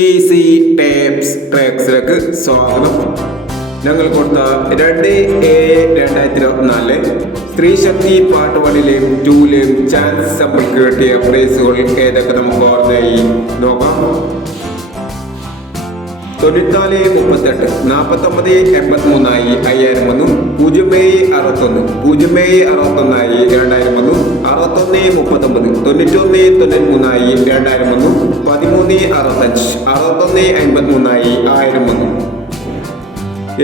Easy tapes ട്രാക്സിലേക്ക് സ്വാഗതം. ഞങ്ങൾ കൊടുത്ത രണ്ട് ഏഴ് രണ്ടായിരത്തി ഇരുപത്തിനാല് സ്ത്രീ ശക്തി പാർട്ട് വണ്ണിലെയും ടൂലെയും ചാൻസ് സമ്പിൾക്ക് കിട്ടിയ പ്രൈസുകൾ ഏതൊക്കെ നമുക്ക് ഓർമ്മയായി? നോക്കാം. തൊണ്ണൂറ്റാൽ മുപ്പത്തെട്ട് നാൽപ്പത്തൊമ്പത് എൺപത്തി മൂന്നായി അയ്യായിരം വന്നു. പൂജ്യം മെയ് അറുപത്തൊന്ന്. പൂജ്യം മെയ് അറുപത്തൊന്നായി രണ്ടായിരം വന്നു. അറുപത്തൊന്ന് മുപ്പത്തൊമ്പത്. തൊണ്ണൂറ്റൊന്ന് തൊണ്ണൂറ്റി മൂന്നായി രണ്ടായിരം വന്നു. പതിമൂന്ന് അറുപത്തഞ്ച്. അറുപത്തൊന്ന് അൻപത്തി മൂന്നായി ആയിരം വന്നു.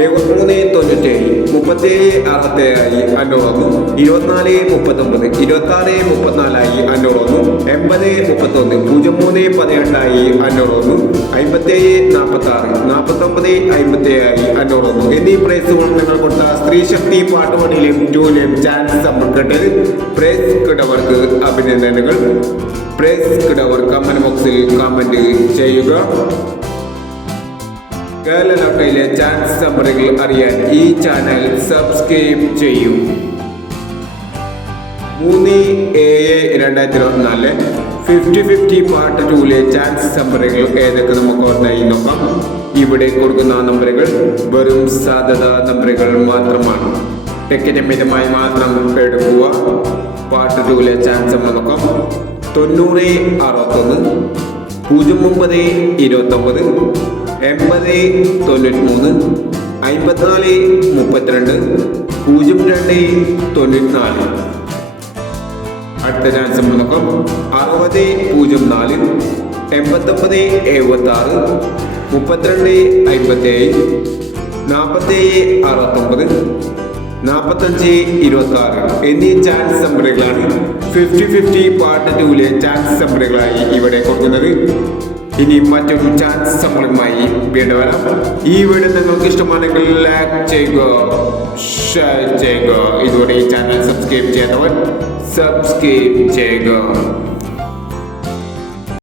എഴുപത്തിമൂന്ന് തൊണ്ണൂറ്റേഴ്. മുപ്പത്തേഴ് അറുപത്തേഴായി അഞ്ഞൂറ് വന്നു. ഇരുപത്തിനാല് മുപ്പത്തൊമ്പത്. ഇരുപത്തി ആറ് മുപ്പത്തിനാലായി അഞ്ഞൂറ് വന്നു. എൺപത് മുപ്പത്തൊന്ന് പൂജ്യം മൂന്ന് പതിനെട്ടായി അഞ്ഞൂറ് വന്നു അമ്പത്തേഴ് നാൽപ്പത്തി ആറ് നാൽപ്പത്തൊമ്പത് അമ്പത്തേഴായി അഞ്ഞൂറ് ഒന്ന് എന്നീ പ്രൈസുകൾ നിങ്ങൾ കൊടുത്ത സ്ത്രീ ശക്തി പാട്ടുപണിയിലെയും ടൂലെയും ചാൻസ് സമ്പർക്കട്ടിൽ പ്രൈസ് കിട്ടവർക്ക് അഭിനന്ദനങ്ങൾ. പ്രൈസ് കിട്ടവർ കമന്റ് ബോക്സിൽ കമന്റ് ചെയ്യുക. കേരള ലോക്കയിലെ ചാൻസ് നമ്പറുകൾ അറിയാൻ ഈ ചാനൽ സബ്സ്ക്രൈബ് ചെയ്യൂ. മൂന്ന് ഏഴ് രണ്ടായിരത്തി ഇരുപത്തിനാല്. ഫിഫ്റ്റി ഫിഫ്റ്റി പാർട്ട് ടൂലെ ചാൻസ് നമ്പറുകൾ ഏതൊക്കെ നമുക്ക് ഓർമ്മയായി നോക്കാം. ഇവിടെ കൊടുക്കുന്ന നമ്പറുകൾ വെറും സാധ്യത നമ്പറുകൾ മാത്രമാണ്. ടിക്കറ്റ് മിതമായി മാത്രം എടുക്കുക. പാർട്ട് ടൂലെ ചാൻസ് നമ്മൾ നോക്കാം. തൊണ്ണൂറ് അറുപത്തൊന്ന് പൂജ്യം ഒമ്പത് ഇരുപത്തൊമ്പത് എൺപത് തൊണ്ണൂറ്റി മൂന്ന് അമ്പത്തിനാല് മുപ്പത്തിരണ്ട് പൂജ്യം രണ്ട് തൊണ്ണൂറ്റി നാല് അടുത്ത ചാൻസ് നോക്കാം അറുപത് പൂജ്യം നാല് എൺപത്തൊമ്പത് എഴുപത്തി ആറ് മുപ്പത്തിരണ്ട് അമ്പത്തേഴ് നാൽപ്പത്തേഴ് അറുപത്തൊമ്പത് നാൽപ്പത്തഞ്ച് ഇരുപത്തി ആറ് എന്നീ ചാൻസ് നമ്പറുകളാണ് ഫിഫ്റ്റി ഫിഫ്റ്റി പാർട്ട് ടൂലെ ചാൻസ് നമ്പറുകളായി ഇവിടെ കൊടുക്കുന്നത്. ഇനി മറ്റൊരു ചാൻസ് നമ്മളുമായി വീണ്ടും വരാം. ഈ വീഡിയോ നിങ്ങൾക്ക് ഇഷ്ടമാണെങ്കിൽ ലൈക്ക് ചെയ്യുക ഷെയർ ചെയ്യുക. ഇതുവരെ ഈ ചാനൽ സബ്സ്ക്രൈബ് ചെയ്യാത്തവർ സബ്സ്ക്രൈബ് ചെയ്യുക.